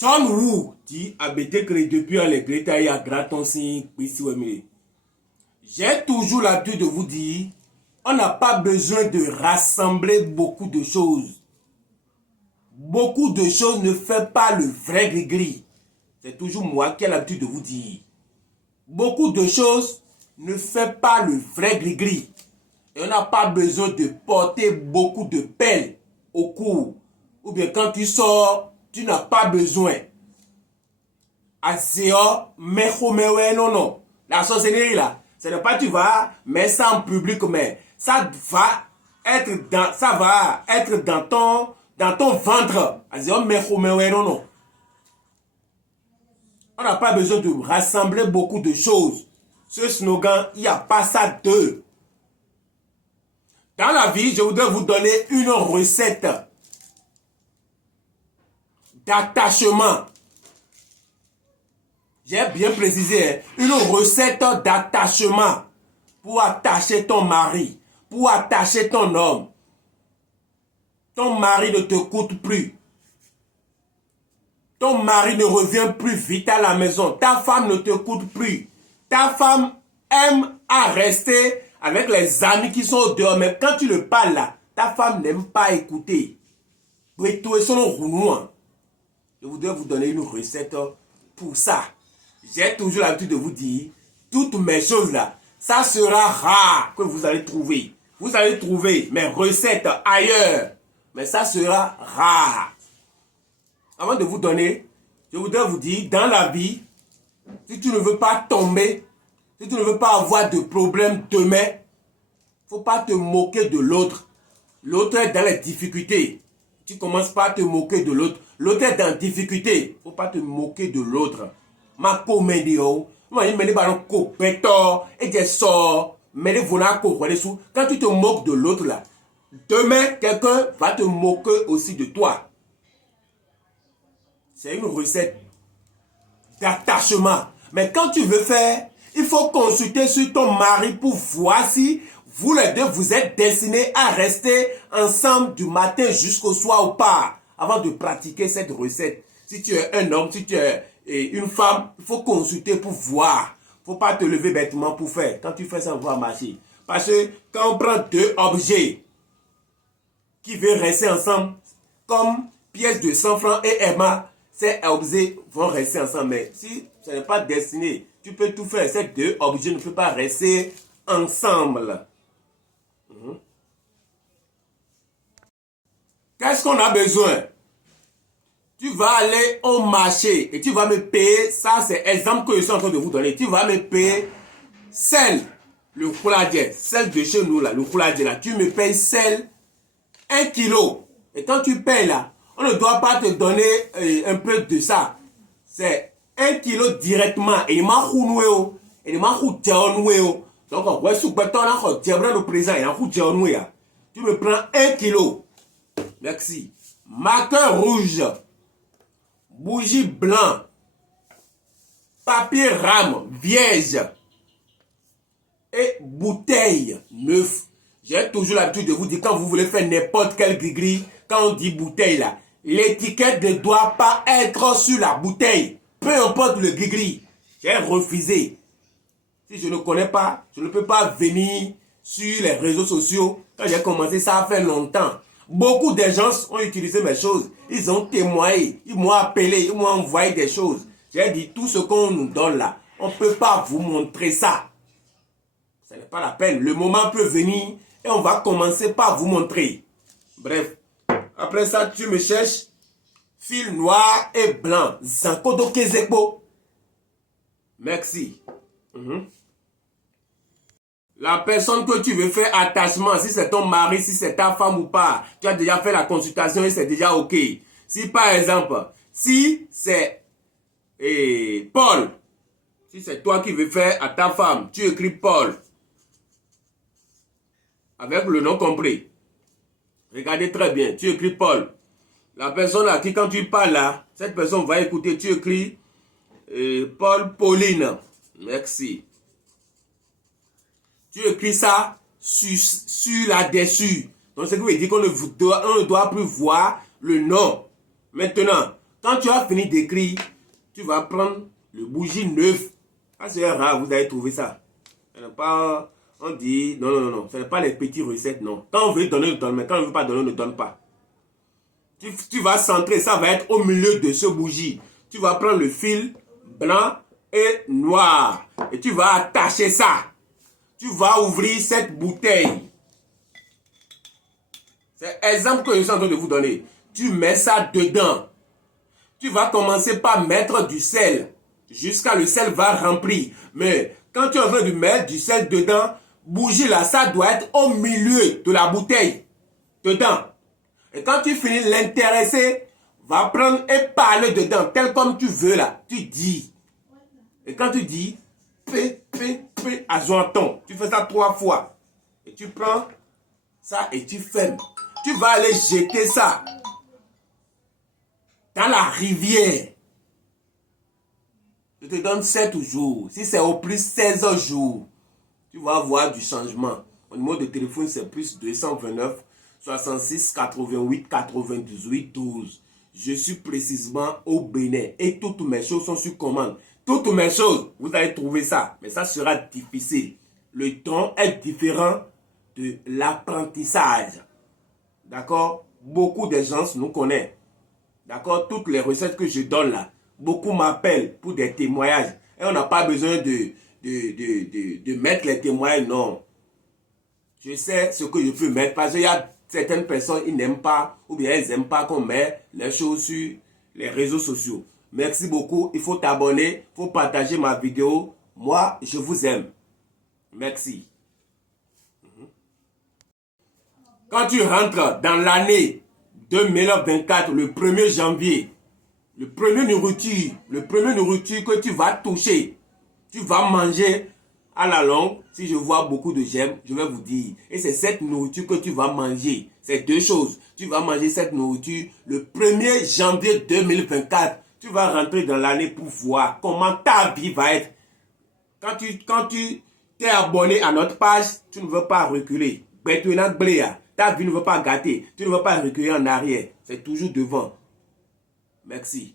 John Woo dit abete que depuis les Greta y a graton si j'ai toujours l'habitude de vous dire, on n'a pas besoin de rassembler beaucoup de choses. Beaucoup de choses ne fait pas le vrai gris-gris. C'est toujours moi qui ai l'habitude de vous dire. Beaucoup de choses ne fait pas le vrai gris-gris. Et on n'a pas besoin de porter beaucoup de pelles au cou. Ou bien quand tu sors, tu n'as pas besoin. Non. La sorcellerie là, ce n'est pas tu vas mettre ça en public, mais ça va être dans ton ventre. Non. On n'a pas besoin de rassembler beaucoup de choses. Ce slogan, il n'y a pas ça d'eux. Dans la vie, je voudrais vous donner une recette d'attachement. J'ai bien précisé, une recette d'attachement pour attacher ton mari, pour attacher ton homme. Ton mari ne te coûte plus. Ton mari ne revient plus vite à la maison. Ta femme ne te coûte plus. Ta femme aime à rester avec les amis qui sont dehors. Mais quand tu le parles là, ta femme n'aime pas écouter. Je voudrais vous donner une recette pour ça. J'ai toujours l'habitude de vous dire, toutes mes choses là, ça sera rare que vous allez trouver. Vous allez trouver mes recettes ailleurs, mais ça sera rare. Avant de vous donner, je voudrais vous dire, dans la vie, si tu ne veux pas tomber, si tu ne veux pas avoir de problème demain, il ne faut pas te moquer de l'autre. L'autre est dans les difficultés. Tu ne commences pas à te moquer de l'autre. L'autre est dans les difficultés. Il ne faut pas te moquer de l'autre. Ma comédie, moi, il me ballon copeto et des sorts. Mais les volants sous. Quand tu te moques de l'autre là, demain, quelqu'un va te moquer aussi de toi. C'est une recette d'attachement. Mais quand tu veux faire, il faut consulter sur ton mari pour voir si vous les deux, vous êtes destinés à rester ensemble du matin jusqu'au soir ou pas, avant de pratiquer cette recette. Si tu es un homme, si tu es une femme, il faut consulter pour voir. Il ne faut pas te lever bêtement pour faire. Quand tu fais ça, on va marcher. Parce que quand on prend deux objets qui veulent rester ensemble, comme pièce de 100 francs et Emma, ces objets vont rester ensemble. Mais si ce n'est pas destiné, tu peux tout faire. Ces deux objets ne peuvent pas rester ensemble. Qu'est-ce qu'on a besoin? Tu vas aller au marché et tu vas me payer, ça c'est l'exemple que je suis en train de vous donner. Tu vas me payer sel, le kouladje, sel de chez nous là, le kouladje là. Tu me payes sel 1 kilo. Et quand tu payes là, on ne doit pas te donner un peu de ça. C'est 1 kilo directement. Et il m'a rounoué. Et il m'a rounoué. Donc, ouais, sous béton, là, le présent, il a rounoué. Tu me prends 1 kilo. Merci. Marqueur rouge. Bougie blanc. Papier rame vierge. Et bouteille neuf. J'ai toujours l'habitude de vous dire, quand vous voulez faire n'importe quel gris-gris, quand on dit bouteille là, l'étiquette ne doit pas être sur la bouteille. Peu importe le gris-gris. J'ai refusé. Si je ne connais pas, je ne peux pas venir sur les réseaux sociaux. Quand j'ai commencé, ça a fait longtemps. Beaucoup de gens ont utilisé mes choses. Ils ont témoigné. Ils m'ont appelé. Ils m'ont envoyé des choses. J'ai dit, tout ce qu'on nous donne là, on ne peut pas vous montrer ça. Ce n'est pas la peine. Le moment peut venir et on va commencer par vous montrer. Bref. Après ça, tu me cherches fil noir et blanc. Zankodo Kezekbo. Merci. La personne que tu veux faire attachement, si c'est ton mari, si c'est ta femme ou pas, tu as déjà fait la consultation et c'est déjà OK. Si par exemple, si c'est Paul, si c'est toi qui veux faire à ta femme, tu écris Paul. Avec le nom compris. Regardez très bien, tu écris Paul. La personne à qui quand tu parles là, cette personne va écouter, tu écris Paul Pauline. Merci. Tu écris ça sur là-dessus. Donc, ce qui veut dire qu'on ne doit plus voir le nom. Maintenant, Quand tu as fini d'écrire, tu vas prendre le bougie neuf. Ah, c'est rare, vous avez trouvé ça. Ce n'est pas, on dit, non. Ce n'est pas les petites recettes, non. Quand on veut donner, on donne, mais quand on ne veut pas donner, on ne donne pas. Tu vas centrer, ça va être au milieu de ce bougie. Tu vas prendre le fil blanc et noir. Et tu vas attacher ça. Tu vas ouvrir cette bouteille. C'est l'exemple que je suis en train de vous donner. Tu mets ça dedans. Tu vas commencer par mettre du sel. Jusqu'à le sel va remplir. Mais quand tu es en train de mettre du sel dedans, bougie là, ça doit être au milieu de la bouteille. Dedans. Et quand tu finis, l'intéressé va prendre et parler dedans, tel comme tu veux là. Tu dis. Et quand tu dis, à Jointon, tu fais ça 3 fois. Et tu prends ça et tu fermes. Tu vas aller jeter ça dans la rivière. Je te donne 7 jours. Si c'est au plus 16 jours, tu vas voir du changement. Mon numéro de téléphone, c'est plus 229 66 88 98 12. Je suis précisément au Bénin et toutes mes choses sont sur commande. Toutes mes choses, vous allez trouver ça, mais ça sera difficile. Le temps est différent de l'apprentissage. D'accord? Beaucoup de gens nous connaissent. D'accord? Toutes les recettes que je donne là, beaucoup m'appellent pour des témoignages. Et on n'a pas besoin de mettre les témoignages, non. Je sais ce que je peux mettre parce qu'il y a certaines personnes qui n'aiment pas ou bien elles n'aiment pas qu'on mette les choses sur les réseaux sociaux. Merci beaucoup. Il faut t'abonner, il faut partager ma vidéo. Moi, je vous aime. Merci. Quand tu rentres dans l'année 2024, le 1er janvier, le premier nourriture que tu vas toucher, tu vas manger à la longue. Si je vois beaucoup de j'aime, je vais vous dire. Et c'est cette nourriture que tu vas manger. C'est 2 choses. Tu vas manger cette nourriture le 1er janvier 2024. Tu vas rentrer dans l'année pour voir comment ta vie va être. Quand tu t'es abonné à notre page, tu ne veux pas reculer. Ta vie ne veut pas gâter. Tu ne veux pas reculer en arrière. C'est toujours devant. Merci.